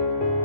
you